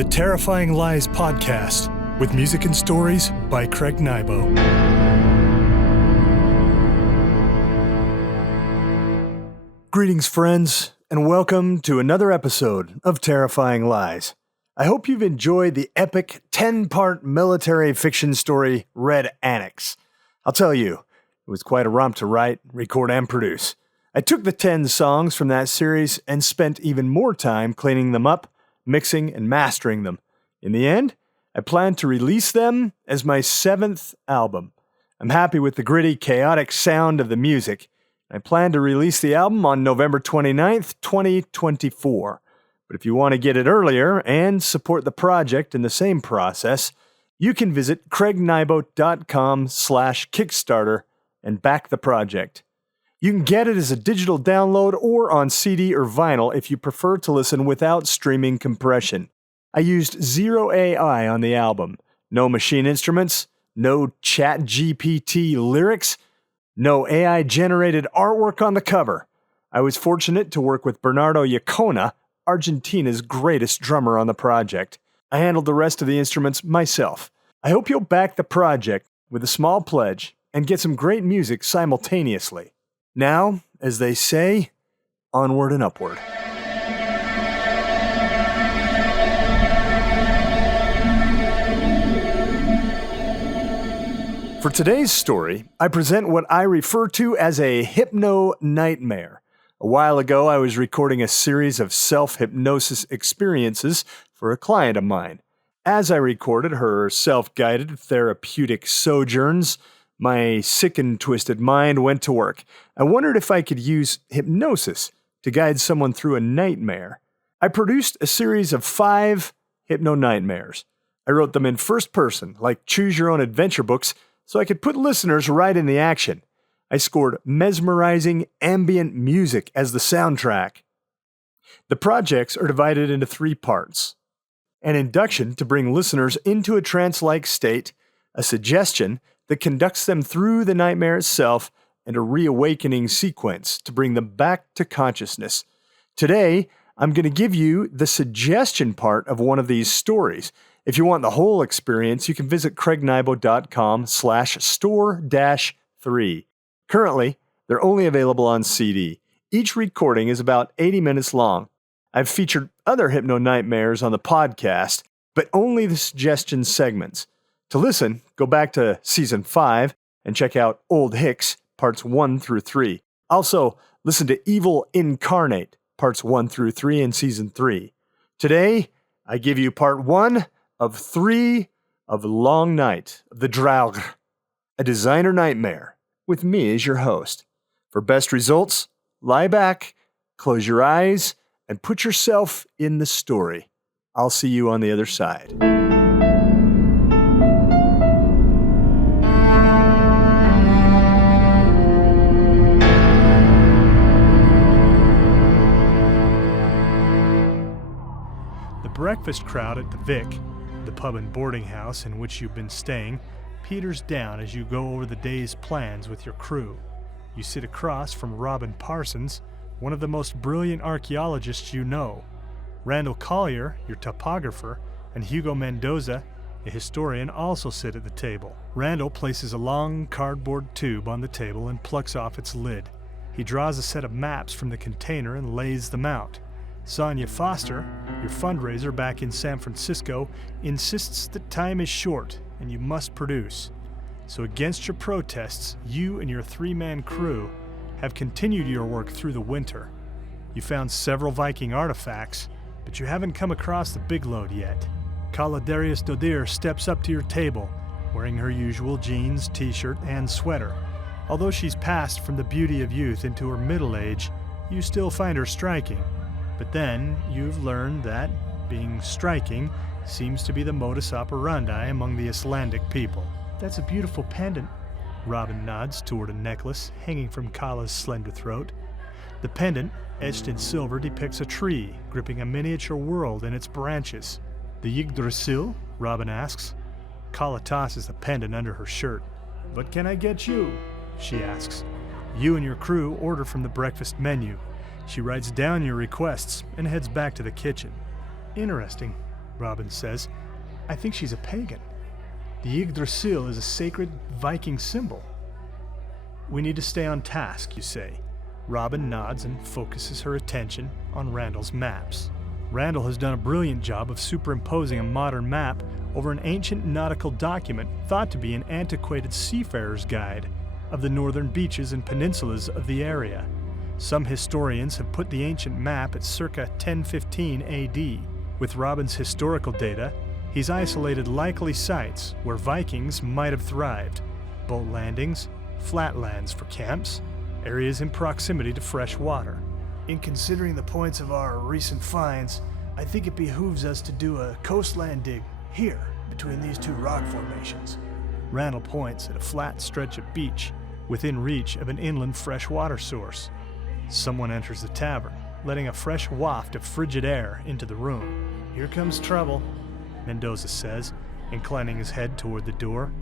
the Terrifying Lies podcast with music and stories by Craig Nybo. Greetings, friends, and welcome to another episode of Terrifying Lies. I hope you've enjoyed the epic 10-part military fiction story, Red Annex. I'll tell you, it was quite a romp to write, record, and produce. I took the 10 songs from that series and spent even more time cleaning them up, mixing, and mastering them. In the end, I plan to release them as my 7th album. I'm happy with the gritty, chaotic sound of the music. I plan to release the album on November 29th, 2024. But if you want to get it earlier and support the project in the same process, you can visit craignybo.com/Kickstarter and back the project. You can get it as a digital download or on CD or vinyl if you prefer to listen without streaming compression. I used zero AI on the album. No machine instruments, no ChatGPT lyrics, no AI-generated artwork on the cover. I was fortunate to work with Bernardo Iacona, Argentina's greatest drummer on the project. I handled the rest of the instruments myself. I hope you'll back the project with a small pledge and get some great music simultaneously. Now, as they say, onward and upward. For today's story, I present what I refer to as a hypno-nightmare. A while ago, I was recording a series of self-hypnosis experiences for a client of mine. As I recorded her self-guided therapeutic sojourns, my sick and twisted mind went to work. I wondered if I could use hypnosis to guide someone through a nightmare. I produced a series of 5 hypno-nightmares. I wrote them in first person, like choose-your-own-adventure books, so I could put listeners right in the action. I scored mesmerizing ambient music as the soundtrack. The projects are divided into 3 parts. An induction to bring listeners into a trance-like state, a suggestion that conducts them through the nightmare itself, and a reawakening sequence to bring them back to consciousness. Today, I'm going to give you the suggestion part of one of these stories. If you want the whole experience, you can visit craignybo.com/store-3. Currently, they're only available on CD. Each recording is about 80 minutes long. I've featured other hypno-nightmares on the podcast, but only the suggestion segments. To listen, go back to Season 5 and check out Old Hicks, Parts 1 through 3. Also, listen to Evil Incarnate, Parts 1 through 3 in Season 3. Today, I give you Part 1 of 3 of Long Night of the Draugr, a designer nightmare, with me as your host. For best results, lie back, close your eyes, and put yourself in the story. I'll see you on the other side. The breakfast crowd at the Vic, the pub and boarding house in which you've been staying, peters down as you go over the day's plans with your crew. You sit across from Robin Parsons, one of the most brilliant archaeologists you know. Randall Collier, your topographer, and Hugo Mendoza, a historian, also sit at the table. Randall places a long cardboard tube on the table and plucks off its lid. He draws a set of maps from the container and lays them out. Sonia Foster, your fundraiser back in San Francisco, insists that time is short and you must produce. So against your protests, you and your 3-man crew have continued your work through the winter. You found several Viking artifacts, but you haven't come across the big load yet. Kaladarius Dodir steps up to your table, wearing her usual jeans, t-shirt, and sweater. Although she's passed from the beauty of youth into her middle age, you still find her striking. But then you've learned that being striking seems to be the modus operandi among the Icelandic people. That's a beautiful pendant. Robin nods toward a necklace hanging from Kala's slender throat. The pendant, etched in silver, depicts a tree gripping a miniature world in its branches. The Yggdrasil? Robin asks. Kala tosses the pendant under her shirt. What can I get you? She asks. You and your crew order from the breakfast menu. She writes down your requests and heads back to the kitchen. Interesting. Robin says. I think she's a pagan. The Yggdrasil is a sacred Viking symbol. We need to stay on task, you say. Robin nods and focuses her attention on Randall's maps. Randall has done a brilliant job of superimposing a modern map over an ancient nautical document thought to be an antiquated seafarer's guide of the northern beaches and peninsulas of the area. Some historians have put the ancient map at circa 1015 AD. With Robin's historical data, he's isolated likely sites where Vikings might have thrived: boat landings, flatlands for camps, areas in proximity to fresh water. In considering the points of our recent finds, I think it behooves us to do a coastland dig here, between these two rock formations. Randall points at a flat stretch of beach within reach of an inland freshwater source. Someone enters the tavern, letting a fresh waft of frigid air into the room. Here comes trouble, Mendoza says, inclining his head toward the door.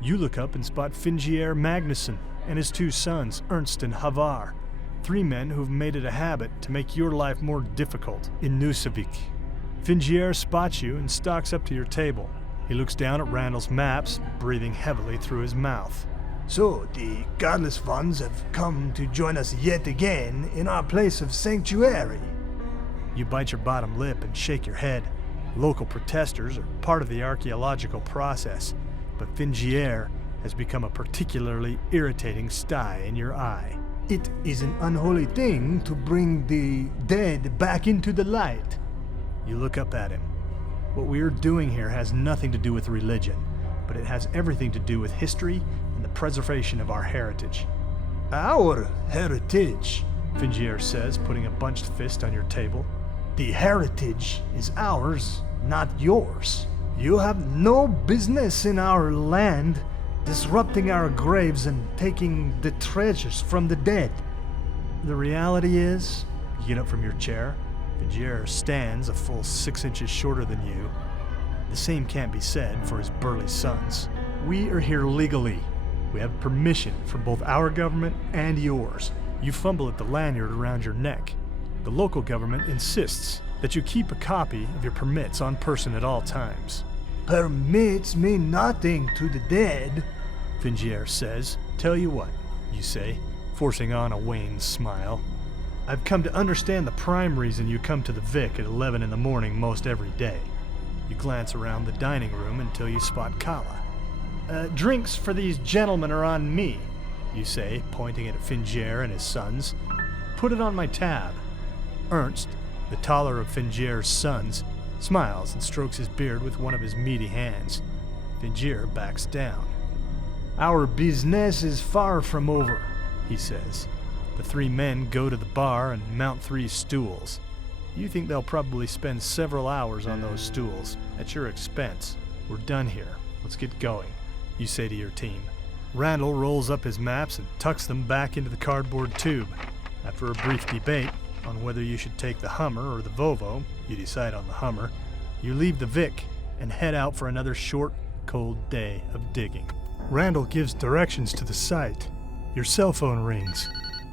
You look up and spot Fingier Magnusson and his two sons, Ernst and Havar, 3 men who've made it a habit to make your life more difficult in Nusavik. Fingier spots you and stalks up to your table. He looks down at Randall's maps, breathing heavily through his mouth. So, the godless ones have come to join us yet again in our place of sanctuary. You bite your bottom lip and shake your head. Local protesters are part of the archaeological process, but Fingier has become a particularly irritating sty in your eye. It is an unholy thing to bring the dead back into the light. You look up at him. What we are doing here has nothing to do with religion, but it has everything to do with history and the preservation of our heritage. Our heritage, Fingier says, putting a bunched fist on your table. The heritage is ours, not yours. You have no business in our land, disrupting our graves and taking the treasures from the dead. The reality is, you get up from your chair. Fingier stands a full 6 inches shorter than you. The same can't be said for his burly sons. We are here legally. We have permission from both our government and yours. You fumble at the lanyard around your neck. The local government insists that you keep a copy of your permits on person at all times. Permits mean nothing to the dead, Fingier says. Tell you what, you say, forcing on a wan smile. I've come to understand the prime reason you come to the Vic at 11 in the morning most every day. You glance around the dining room until you spot Kala. Drinks for these gentlemen are on me, you say, pointing at Fingier and his sons. Put it on my tab. Ernst, the taller of Fingier's sons, smiles and strokes his beard with one of his meaty hands. Fingier backs down. Our business is far from over, he says. The 3 men go to the bar and mount 3 stools. You think they'll probably spend several hours on those stools, at your expense. We're done here. Let's get going, you say to your team. Randall rolls up his maps and tucks them back into the cardboard tube. After a brief debate on whether you should take the Hummer or the Volvo, you decide on the Hummer. You leave the Vic and head out for another short, cold day of digging. Randall gives directions to the site. Your cell phone rings.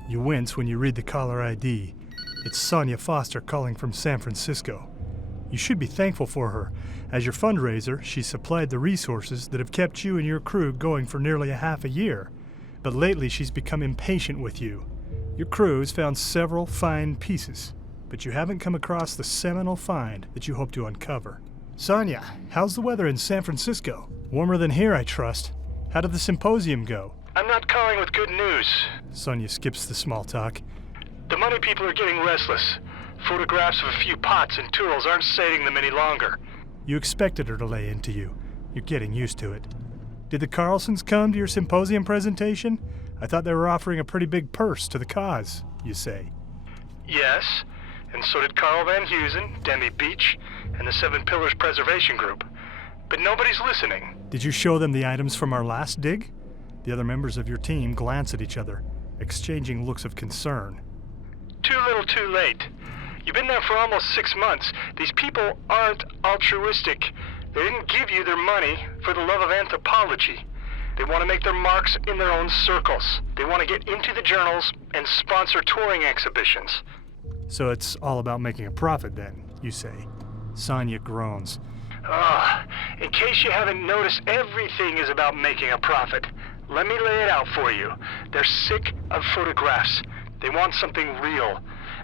You wince when you read the caller ID. It's Sonia Foster calling from San Francisco. You should be thankful for her. As your fundraiser, she supplied the resources that have kept you and your crew going for nearly a half a year. But lately she's become impatient with you. Your crew has found several fine pieces, but you haven't come across the seminal find that you hope to uncover. Sonia, how's the weather in San Francisco? Warmer than here, I trust. How did the symposium go? I'm not calling with good news. Sonia skips the small talk. The money people are getting restless. Photographs of a few pots and tools aren't sating them any longer. You expected her to lay into you. You're getting used to it. Did the Carlsons come to your symposium presentation? I thought they were offering a pretty big purse to the cause, you say. Yes, and so did Carl Van Heusen, Demi Beach, and the 7 Pillars Preservation Group. But nobody's listening. Did you show them the items from our last dig? The other members of your team glance at each other, exchanging looks of concern. Too little, too late. You've been there for almost 6 months. These people aren't altruistic. They didn't give you their money for the love of anthropology. They want to make their marks in their own circles. They want to get into the journals and sponsor touring exhibitions. So it's all about making a profit then, you say. Sonia groans. In case you haven't noticed, everything is about making a profit. Let me lay it out for you. They're sick of photographs. They want something real.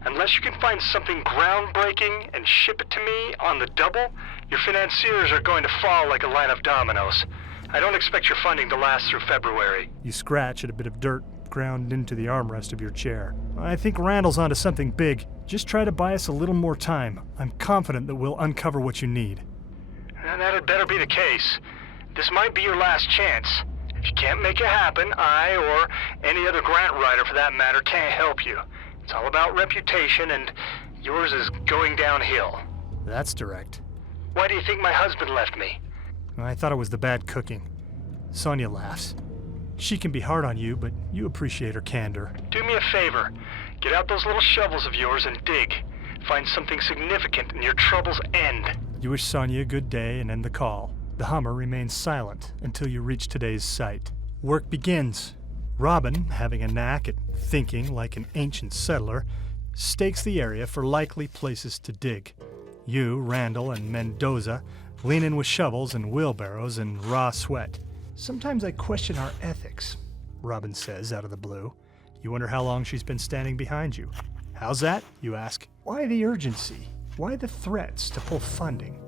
Unless you can find something groundbreaking and ship it to me on the double, your financiers are going to fall like a line of dominoes. I don't expect your funding to last through February. You scratch at a bit of dirt ground into the armrest of your chair. I think Randall's onto something big. Just try to buy us a little more time. I'm confident that we'll uncover what you need. And that had better be the case. This might be your last chance. If you can't make it happen, I, or any other grant writer for that matter, can't help you. It's all about reputation, and yours is going downhill. That's direct. Why do you think my husband left me? I thought it was the bad cooking. Sonia laughs. She can be hard on you, but you appreciate her candor. Do me a favor. Get out those little shovels of yours and dig. Find something significant and your troubles end. You wish Sonia a good day and end the call. The Hummer remains silent until you reach today's site. Work begins. Robin, having a knack at thinking like an ancient settler, stakes the area for likely places to dig. You, Randall, and Mendoza lean in with shovels and wheelbarrows and raw sweat. Sometimes I question our ethics, Robin says out of the blue. You wonder how long she's been standing behind you. How's that, you ask? Why the urgency? Why the threats to pull funding?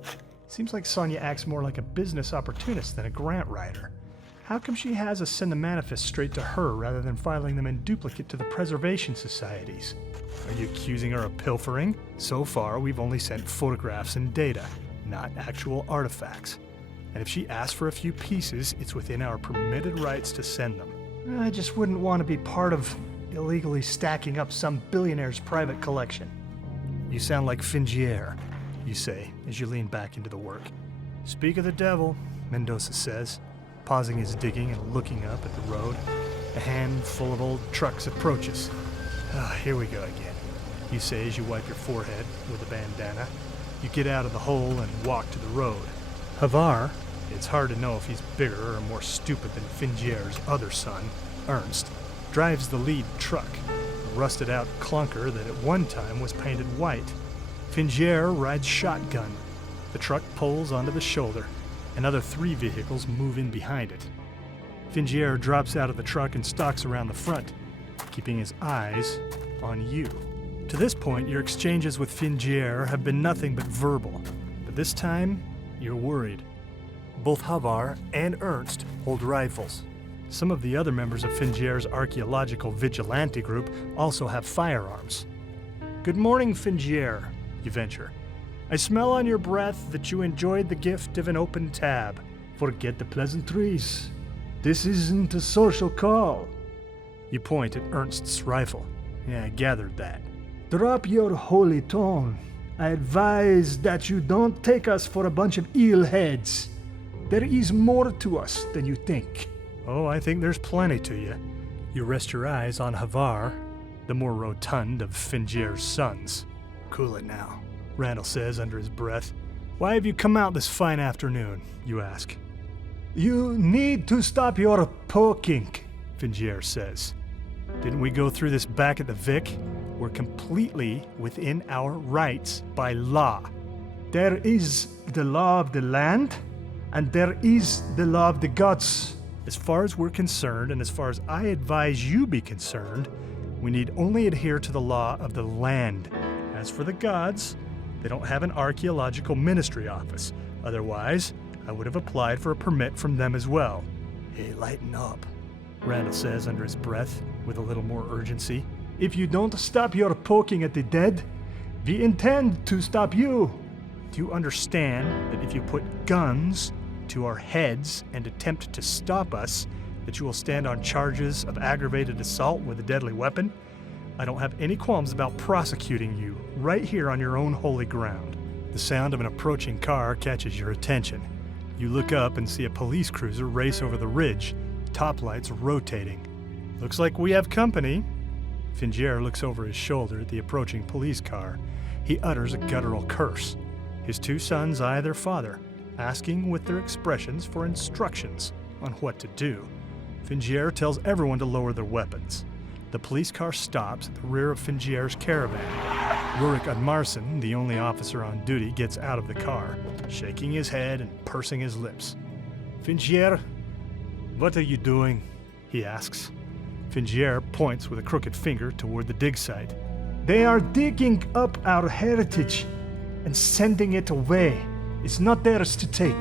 Seems like Sonia acts more like a business opportunist than a grant writer. How come she has us send the manifests straight to her rather than filing them in duplicate to the preservation societies? Are you accusing her of pilfering? So far, we've only sent photographs and data, not actual artifacts. And if she asks for a few pieces, it's within our permitted rights to send them. I just wouldn't want to be part of illegally stacking up some billionaire's private collection. You sound like Fingier, you say as you lean back into the work. Speak of the devil, Mendoza says, pausing his digging and looking up at the road. A handful of old trucks approaches. Here we go again, you say as you wipe your forehead with a bandana. You get out of the hole and walk to the road. Havar, it's hard to know if he's bigger or more stupid than Fingier's other son, Ernst, drives the lead truck, a rusted-out clunker that at one time was painted white. Fingier rides shotgun. The truck pulls onto the shoulder. Another 3 vehicles move in behind it. Fingier drops out of the truck and stalks around the front, keeping his eyes on you. To this point, your exchanges with Fingier have been nothing but verbal, but this time, you're worried. Both Havar and Ernst hold rifles. Some of the other members of Fingier's archaeological vigilante group also have firearms. Good morning, Fingier, you venture. I smell on your breath that you enjoyed the gift of an open tab. Forget the pleasantries. This isn't a social call. You point at Ernst's rifle. Yeah, I gathered that. Drop your holy tone. I advise that you don't take us for a bunch of eelheads. There is more to us than you think. Oh, I think there's plenty to you. You rest your eyes on Havar, the more rotund of Fingier's sons. Cool it now, Randall says under his breath. Why have you come out this fine afternoon, you ask. You need to stop your poking, Fingier says. Didn't we go through this back at the Vic? We're completely within our rights by law. There is the law of the land, and there is the law of the gods. As far as we're concerned, and as far as I advise you be concerned, we need only adhere to the law of the land. As for the gods, they don't have an archaeological ministry office. Otherwise, I would have applied for a permit from them as well. Hey, lighten up, Randall says under his breath with a little more urgency. If you don't stop your poking at the dead, we intend to stop you. Do you understand that if you put guns to our heads and attempt to stop us, that you will stand on charges of aggravated assault with a deadly weapon? I don't have any qualms about prosecuting you right here on your own holy ground. The sound of an approaching car catches your attention. You look up and see a police cruiser race over the ridge, top lights rotating. Looks like we have company. Fingier looks over his shoulder at the approaching police car. He utters a guttural curse. His 2 sons eye their father, asking with their expressions for instructions on what to do. Fingier tells everyone to lower their weapons. The police car stops at the rear of Fingier's caravan. Rurik Admarson, the only officer on duty, gets out of the car, shaking his head and pursing his lips. Fingier, what are you doing? He asks. Fingier points with a crooked finger toward the dig site. They are digging up our heritage and sending it away. It's not theirs to take.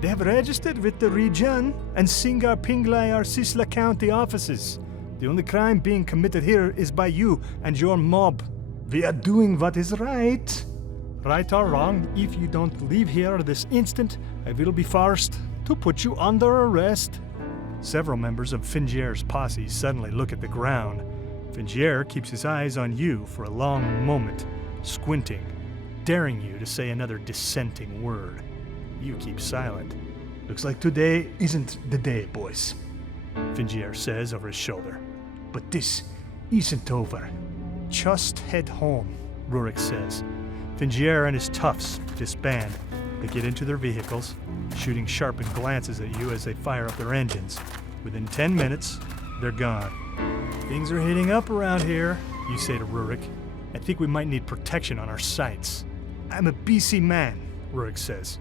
They have registered with the region and Singar Pinglai are Sisla County offices. The only crime being committed here is by you and your mob. We are doing what is right. Right or wrong, if you don't leave here this instant, I will be forced to put you under arrest. Several members of Fingier's posse suddenly look at the ground. Fingier keeps his eyes on you for a long moment, squinting, daring you to say another dissenting word. You keep silent. Looks like today isn't the day, boys, Fingier says over his shoulder. But this isn't over. Just head home, Rurik says. Fingier and his toughs disband. They get into their vehicles, shooting sharpened glances at you as they fire up their engines. Within 10 minutes, they're gone. Things are heating up around here, you say to Rurik. I think we might need protection on our sites. I'm a BC man, Rurik says.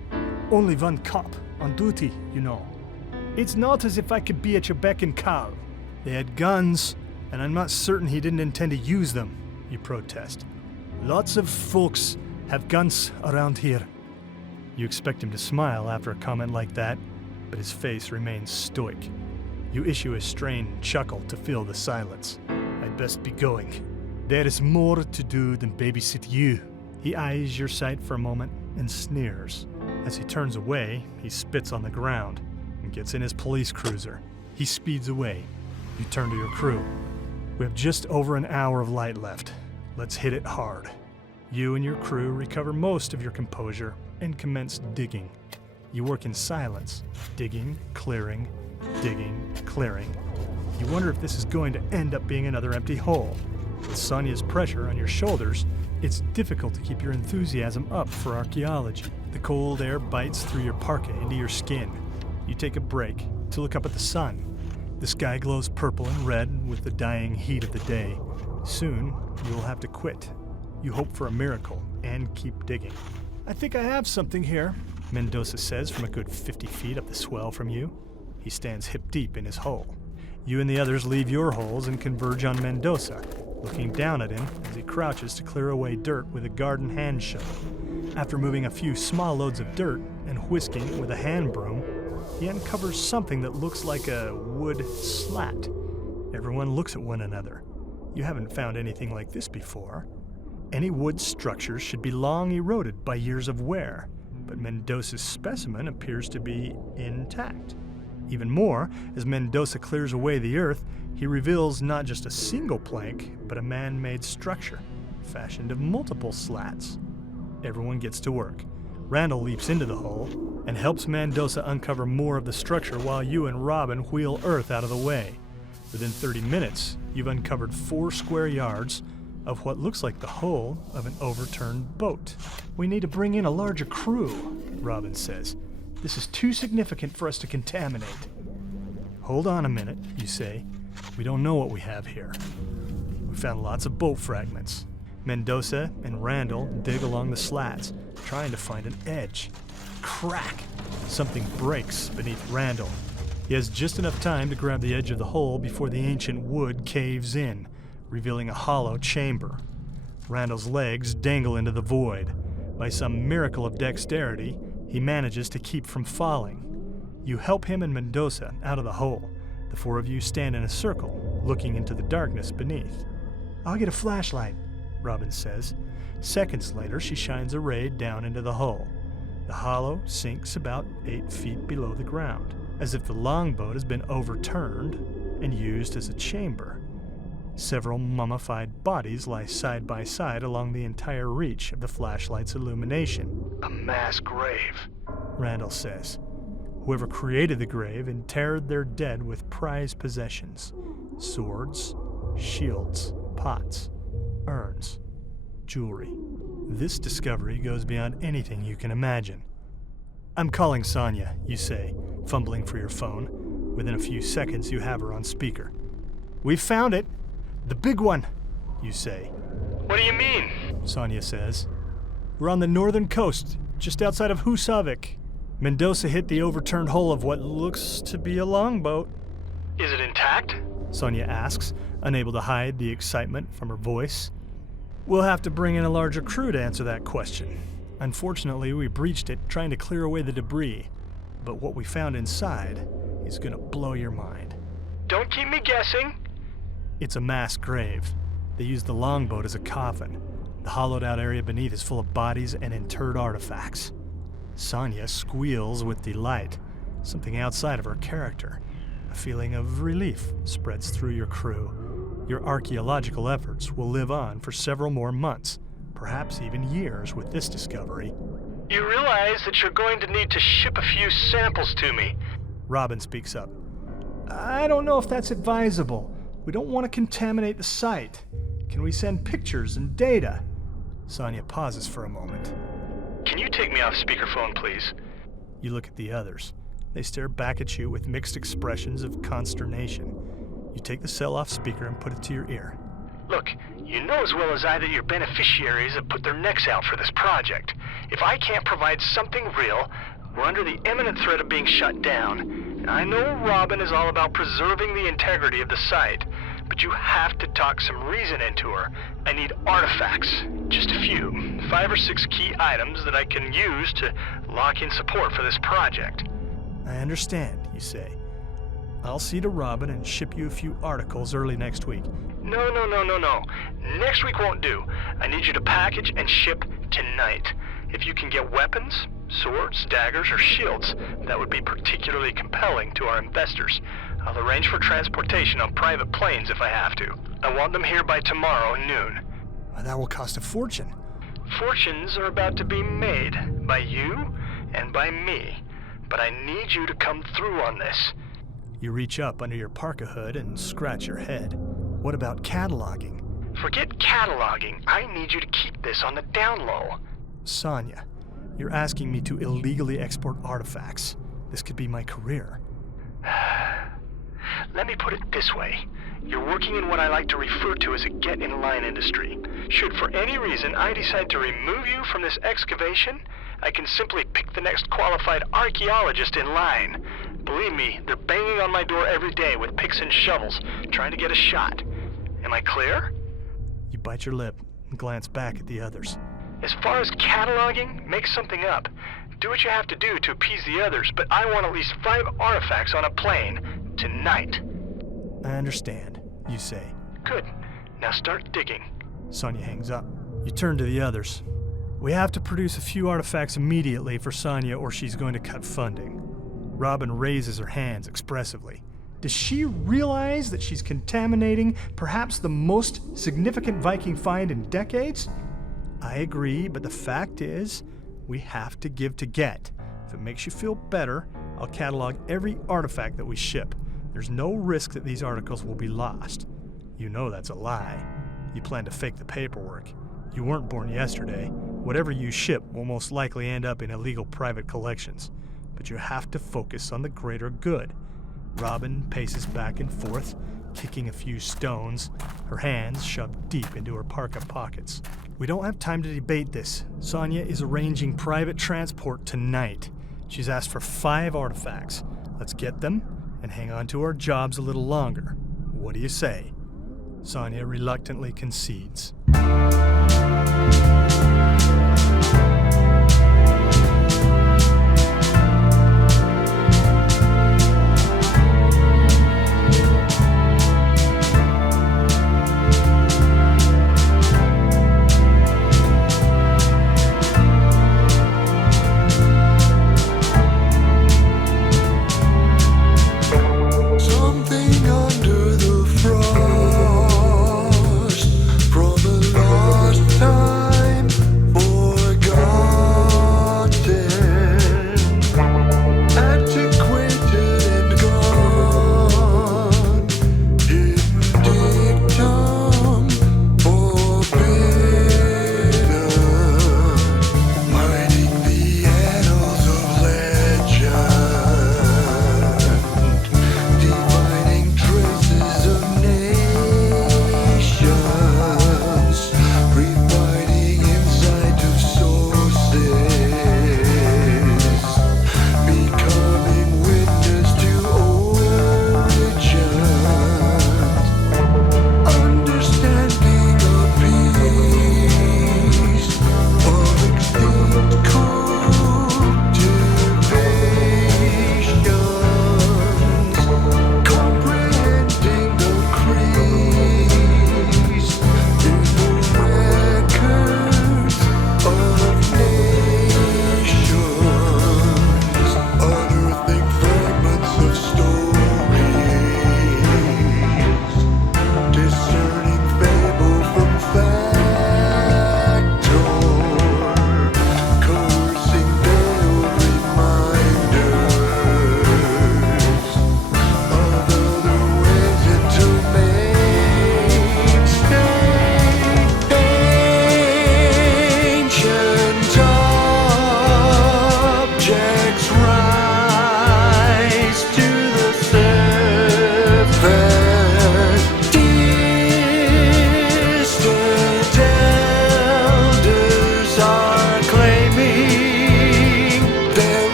Only one cop on duty, you know. It's not as if I could be at your beck and call. They had guns, and I'm not certain he didn't intend to use them, you protest. Lots of folks have guns around here. You expect him to smile after a comment like that, but his face remains stoic. You issue a strained chuckle to fill the silence. I'd best be going. There is more to do than babysit you. He eyes your sight for a moment and sneers. As he turns away, he spits on the ground and gets in his police cruiser. He speeds away. You turn to your crew. We have just over an hour of light left. Let's hit it hard. You and your crew recover most of your composure and commence digging. You work in silence, digging, clearing. You wonder if this is going to end up being another empty hole. With Sonia's pressure on your shoulders, it's difficult to keep your enthusiasm up for archaeology. The cold air bites through your parka into your skin. You take a break to look up at the sun. The sky glows purple and red with the dying heat of the day. Soon, you'll have to quit. You hope for a miracle and keep digging. I think I have something here, Mendoza says from a good 50 feet up the swell from you. He stands hip deep in his hole. You and the others leave your holes and converge on Mendoza, looking down at him as he crouches to clear away dirt with a garden hand shovel. After moving a few small loads of dirt and whisking with a hand broom, he uncovers something that looks like a wood slat. Everyone looks at one another. You haven't found anything like this before. Any wood structure should be long eroded by years of wear, but Mendoza's specimen appears to be intact. Even more, as Mendoza clears away the earth, he reveals not just a single plank, but a man-made structure, fashioned of multiple slats. Everyone gets to work. Randall leaps into the hole and helps Mendoza uncover more of the structure while you and Robin wheel earth out of the way. Within 30 minutes, you've uncovered 4 square yards of what looks like the hull of an overturned boat. We need to bring in a larger crew, Robin says. This is too significant for us to contaminate. Hold on a minute, you say. We don't know what we have here. We found lots of boat fragments. Mendoza and Randall dig along the slats, trying to find an edge. Crack! Something breaks beneath Randall. He has just enough time to grab the edge of the hole before the ancient wood caves in, revealing a hollow chamber. Randall's legs dangle into the void. By some miracle of dexterity, he manages to keep from falling. You help him and Mendoza out of the hole. The 4 of you stand in a circle, looking into the darkness beneath. I'll get a flashlight, Robin says. Seconds later, she shines a ray down into the hull. The hollow sinks about 8 feet below the ground, as if the longboat has been overturned and used as a chamber. Several mummified bodies lie side by side along the entire reach of the flashlight's illumination. A mass grave, Randall says. Whoever created the grave interred their dead with prized possessions: swords, shields, pots, urns, jewelry. This discovery goes beyond anything you can imagine. I'm calling Sonia, you say, fumbling for your phone. Within a few seconds, you have her on speaker. We've found it! The big one, you say. What do you mean? Sonia says. We're on the northern coast, just outside of Husavik. Mendoza hit the overturned hull of what looks to be a longboat. Is it intact? Sonia asks, unable to hide the excitement from her voice. We'll have to bring in a larger crew to answer that question. Unfortunately, we breached it trying to clear away the debris, but what we found inside is gonna blow your mind. Don't keep me guessing. It's a mass grave. They used the longboat as a coffin. The hollowed-out area beneath is full of bodies and interred artifacts. Sonia squeals with delight, something outside of her character. A feeling of relief spreads through your crew. Your archaeological efforts will live on for several more months, perhaps even years with this discovery. You realize that you're going to need to ship a few samples to me. Robin speaks up. I don't know if that's advisable. We don't want to contaminate the site. Can we send pictures and data? Sonia pauses for a moment. Can you take me off speakerphone, please? You look at the others. They stare back at you with mixed expressions of consternation. You take the cell off speaker and put it to your ear. Look, you know as well as I that your beneficiaries have put their necks out for this project. If I can't provide something real, we're under the imminent threat of being shut down. And I know Robin is all about preserving the integrity of the site, but you have to talk some reason into her. I need artifacts, just a few, 5 or 6 key items that I can use to lock in support for this project. I understand, you say. I'll see to Robin and ship you a few articles early next week. No. Next week won't do. I need you to package and ship tonight. If you can get weapons, swords, daggers, or shields, that would be particularly compelling to our investors. I'll arrange for transportation on private planes if I have to. I want them here by tomorrow noon. That will cost a fortune. Fortunes are about to be made by you and by me, but I need you to come through on this. You reach up under your parka hood and scratch your head. What about cataloging? Forget cataloging. I need you to keep this on the down low. Sonia, you're asking me to illegally export artifacts. This could be my career. Let me put it this way. You're working in what I like to refer to as a get-in-line industry. Should for any reason I decide to remove you from this excavation, I can simply pick the next qualified archaeologist in line. Believe me, they're banging on my door every day with picks and shovels, trying to get a shot. Am I clear? You bite your lip and glance back at the others. As far as cataloging, make something up. Do what you have to do to appease the others, but I want at least 5 artifacts on a plane tonight. I understand, you say. Good. Now start digging. Sonia hangs up. You turn to the others. We have to produce a few artifacts immediately for Sonia or she's going to cut funding. Robin raises her hands expressively. Does she realize that she's contaminating perhaps the most significant Viking find in decades? I agree, but the fact is, we have to give to get. If it makes you feel better, I'll catalog every artifact that we ship. There's no risk that these articles will be lost. You know that's a lie. You plan to fake the paperwork. You weren't born yesterday. Whatever you ship will most likely end up in illegal private collections. But you have to focus on the greater good. Robin paces back and forth, kicking a few stones, her hands shoved deep into her parka pockets. We don't have time to debate this. Sonia is arranging private transport tonight. She's asked for 5 artifacts. Let's get them and hang on to our jobs a little longer. What do you say? Sonia reluctantly concedes. Something under the frost from a long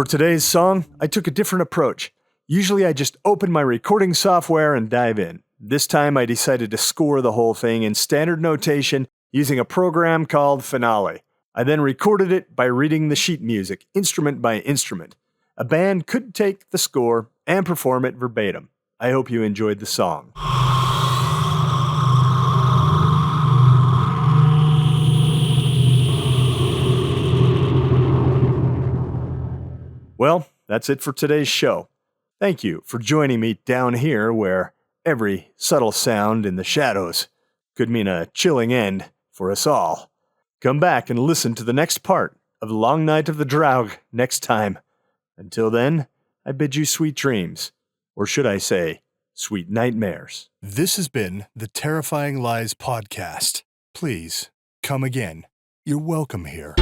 For today's song, I took a different approach. Usually I just open my recording software and dive in. This time I decided to score the whole thing in standard notation using a program called Finale. I then recorded it by reading the sheet music, instrument by instrument. A band could take the score and perform it verbatim. I hope you enjoyed the song. Well, that's it for today's show. Thank you for joining me down here where every subtle sound in the shadows could mean a chilling end for us all. Come back and listen to the next part of The Long Night of the Draugr next time. Until then, I bid you sweet dreams, or should I say, sweet nightmares. This has been the Terrifying Lies podcast. Please come again. You're welcome here.